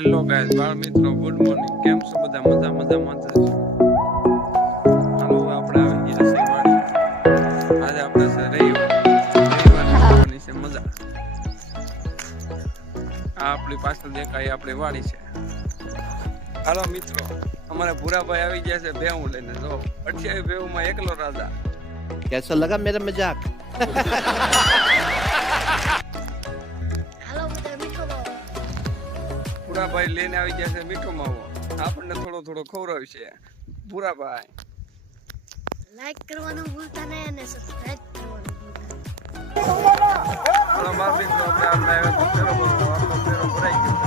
Hello guys, બાળ મિત્રો, good morning. કેમ છો બધા? મજા છે. હાલો, આપણે આવી ગયા છે વાડી. આજે આપણે છે રવિવાર છે મજા. આ આપણી પાછળ દેખાય આપણી વાડી છે. હાલો મિત્રો, અમારા ભૂરાભાઈ આવી ગયા છે ભેહું લઈને. જો 28 ભેહુંમાં એકલો રાજા. कैसा लगा मेरा मजाक? ભૂરાભાઈ લઈને આવી ગયા છે મીઠો માવો. આપણને થોડો ખવડાવશે ભૂરાભાઈ. લાઈક કરવાનું ભૂલતા નહીં અને સબસ્ક્રાઇબ કરવાનું ભૂલતા નહીં. હાલો મારા મિત્રો, આપણે આવ્યા તો ફેરો ભરાઈ ગયો.